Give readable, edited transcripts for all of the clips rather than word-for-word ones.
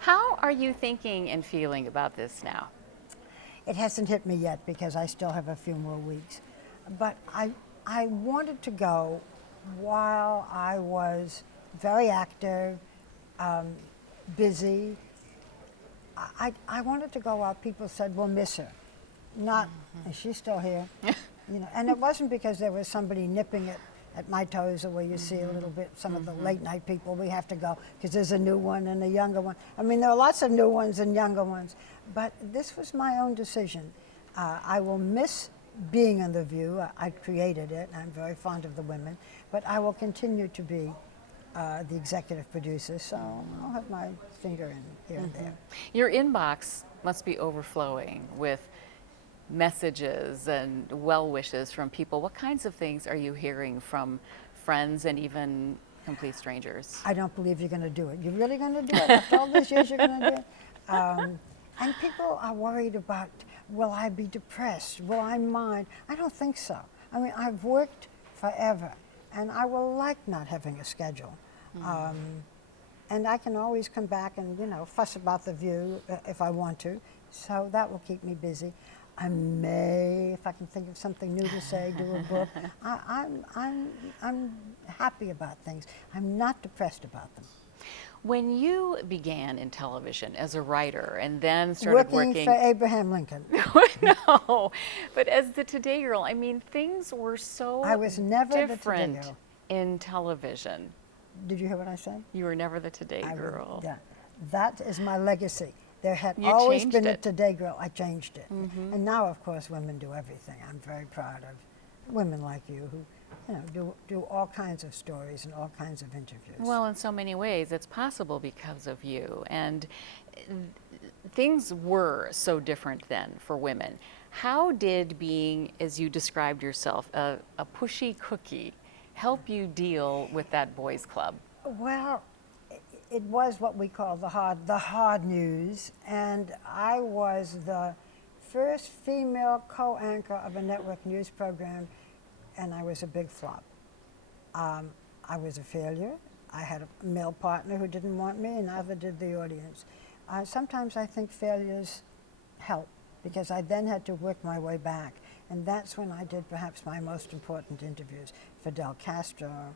How are you thinking and feeling about this now? It hasn't hit me yet because I still have a few more weeks. But I wanted to go while I was very active, busy. I wanted to go while people said, we'll miss her. Not, is she still here? And it wasn't because there was somebody nipping it at my toes, or where you see a little bit some of the late night people, we have to go because there's a new one and a younger one. I mean, there are lots of new ones and younger ones, but this was my own decision. I will miss being on The View. I created it, and I'm very fond of the women, but I will continue to be the executive producer, so I'll have my finger in here and there. Your inbox must be overflowing with messages and well wishes from people. What kinds of things are you hearing from friends and even complete strangers? I don't believe you're going to do it. You're really going to do it? After all these years, you're going to do it? And people are worried about, will I be depressed? Will I mind? I don't think so. I mean, I've worked forever, and I will like not having a schedule. And I can always come back and, fuss about The View if I want to. So that will keep me busy. I may, if I can think of something new to say, do a book. I'm happy about things. I'm not depressed about them. When you began in television as a writer and then started working for Abraham Lincoln. No, but as the Today Girl, I mean, things were so I was never different the Today Girl. in television. Did you hear what I said? You were never the Today Girl. Yeah, that is my legacy. There had You always changed been a it. Today Girl. I changed it. And now, of course, women do everything. I'm very proud of women like you who, do all kinds of stories and all kinds of interviews. Well, in so many ways, it's possible because of you. And things were so different then for women. How did being, as you described yourself, a pushy cookie help you deal with that boys' club? Well, it was what we call the hard news, and I was the first female co-anchor of a network news program, and I was a big flop. I was a failure. I had a male partner who didn't want me, and neither did the audience. Sometimes I think failures help, because I then had to work my way back, and that's when I did perhaps my most important interviews. Fidel Castro,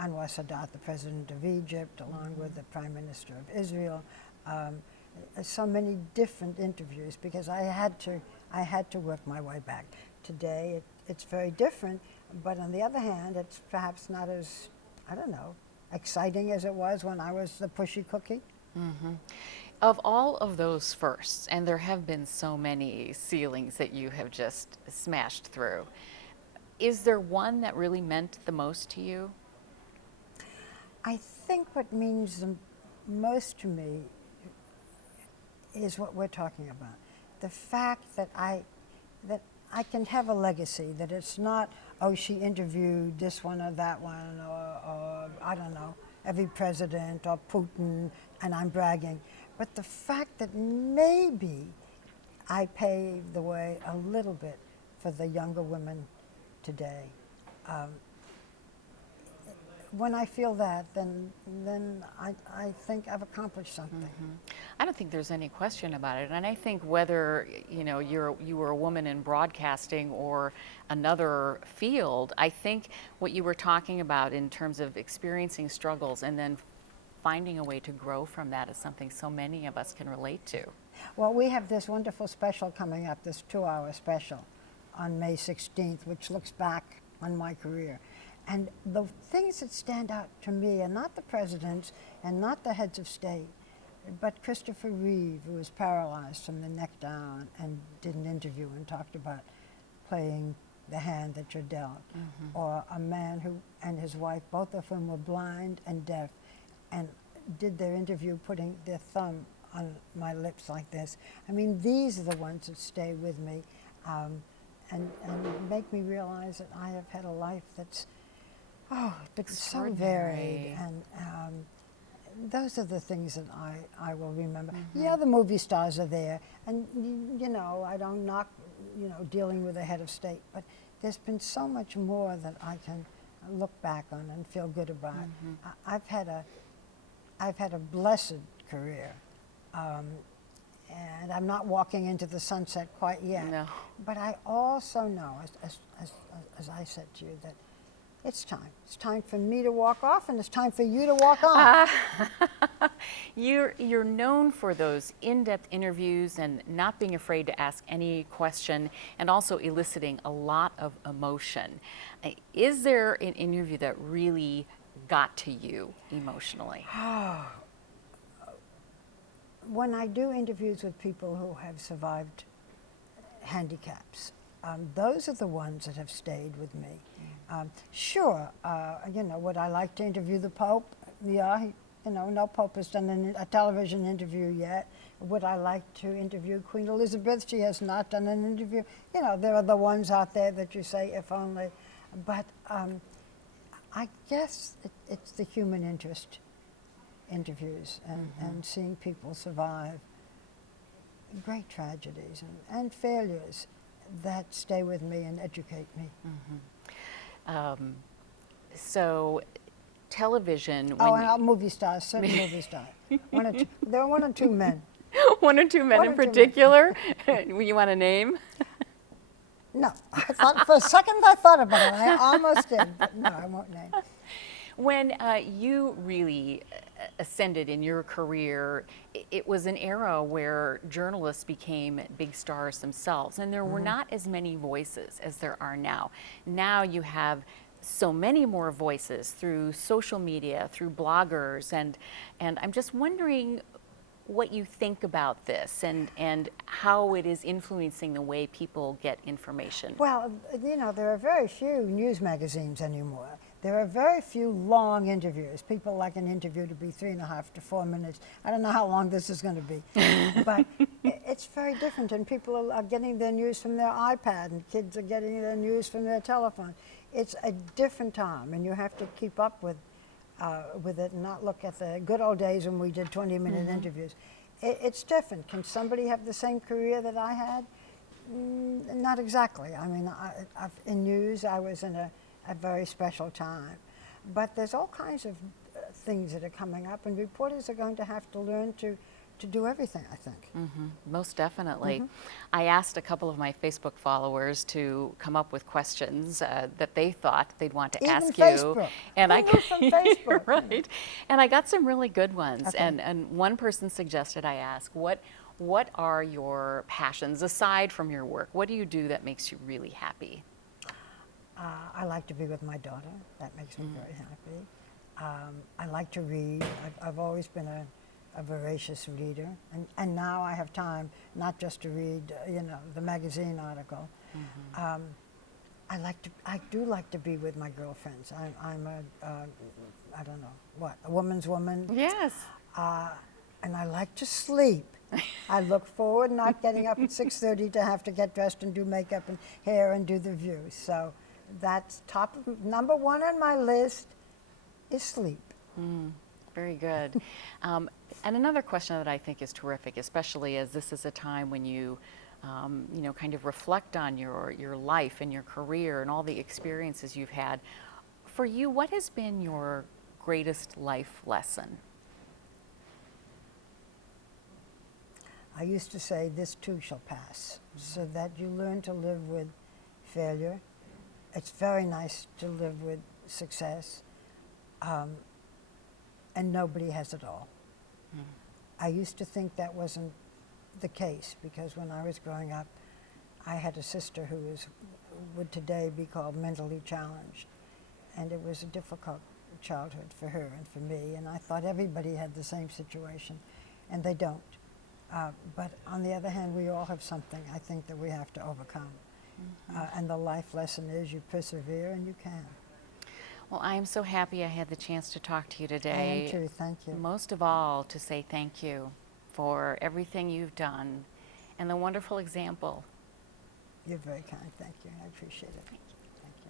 Anwar Sadat, the president of Egypt, along with the prime minister of Israel. So many different interviews because I had to work my way back. Today it's very different, but on the other hand, it's perhaps not as, exciting as it was when I was the pushy cookie. Of all of those firsts, and there have been so many ceilings that you have just smashed through, is there one that really meant the most to you? I think what means the most to me is what we're talking about. The fact that I can have a legacy, that it's not, oh, she interviewed this one or that one, or I don't know, every president or Putin, and I'm bragging. But the fact that maybe I paved the way a little bit for the younger women today. When I feel that, then I think I've accomplished something. I don't think there's any question about it. And I think whether you were a woman in broadcasting or another field, I think what you were talking about in terms of experiencing struggles and then finding a way to grow from that is something so many of us can relate to. Well, we have this wonderful special coming up, this 2-hour special on May 16th, which looks back on my career. And the things that stand out to me are not the presidents and not the heads of state, but Christopher Reeve, who was paralyzed from the neck down and did an interview and talked about playing the hand that you're dealt. Or a man who and his wife, both of whom were blind and deaf, and did their interview putting their thumb on my lips like this. I mean, these are the ones that stay with me and make me realize that I have had a life that's so varied, and those are the things that I will remember. Yeah, the movie stars are there, and I don't knock dealing with a head of state, but there's been so much more that I can look back on and feel good about. I've had a blessed career, And I'm not walking into the sunset quite yet. No. But I also know, as I said to you, that it's time. It's time for me to walk off, and it's time for you to walk on. You're known for those in-depth interviews and not being afraid to ask any question, and also eliciting a lot of emotion. Is there an interview that really got to you emotionally? When I do interviews with people who have survived handicaps, those are the ones that have stayed with me. Sure, would I like to interview the Pope? Yeah, no Pope has done a television interview yet. Would I like to interview Queen Elizabeth? She has not done an interview. There are the ones out there that you say, if only. But I guess it's the human interest interviews and seeing people survive great tragedies and failures that stay with me and educate me. So, television. And movie stars, certain movie stars. There are one or two men. One or two men One in or two men. particular? You want a name? No, for a second I thought about it. I almost did, but no, I won't name. When you really ascended in your career, it was an era where journalists became big stars themselves, and there were not as many voices as there are now. Now you have so many more voices through social media, through bloggers, and I'm just wondering what you think about this and how it is influencing the way people get information. Well, there are very few news magazines anymore. There are very few long interviews. People like an interview to be 3.5 to 4 minutes. I don't know how long this is going to be, but it's very different. And people are getting their news from their iPad, and kids are getting their news from their telephone. It's a different time, and you have to keep up with it and not look at the good old days when we did 20-minute interviews. It's different. Can somebody have the same career that I had? Not exactly. I mean, in news, I was in a very special time. But there's all kinds of things that are coming up, and reporters are going to have to learn to do everything, I think. Most definitely. I asked a couple of my Facebook followers to come up with questions that they thought they'd want to Even ask Facebook. you. And Who knew from Facebook? Right. And I got some really good ones. Okay. And one person suggested I ask, what are your passions aside from your work? What do you do that makes you really happy? I like to be with my daughter. That makes me very happy. I like to read. I've always been a voracious reader, and now I have time not just to read, the magazine article. I do like to be with my girlfriends. I'm I don't know what, a woman's woman. Yes. And I like to sleep. I look forward not getting up at 6:30 to have to get dressed and do makeup and hair and do the view. So that's number one on my list is sleep. Very good. And another question that I think is terrific, especially as this is a time when you, kind of reflect on your life and your career and all the experiences you've had. For you, what has been your greatest life lesson? I used to say, this too shall pass, so that you learn to live with failure. It's very nice to live with success, and nobody has it all. I used to think that wasn't the case, because when I was growing up, I had a sister who would today be called mentally challenged, and it was a difficult childhood for her and for me, and I thought everybody had the same situation, and they don't. But on the other hand, we all have something, I think, that we have to overcome. And the life lesson is you persevere and you can. Well, I am so happy I had the chance to talk to you today. I am too, thank you. Most of all, to say thank you for everything you've done and the wonderful example. You're very kind, thank you. I appreciate it. Thank you.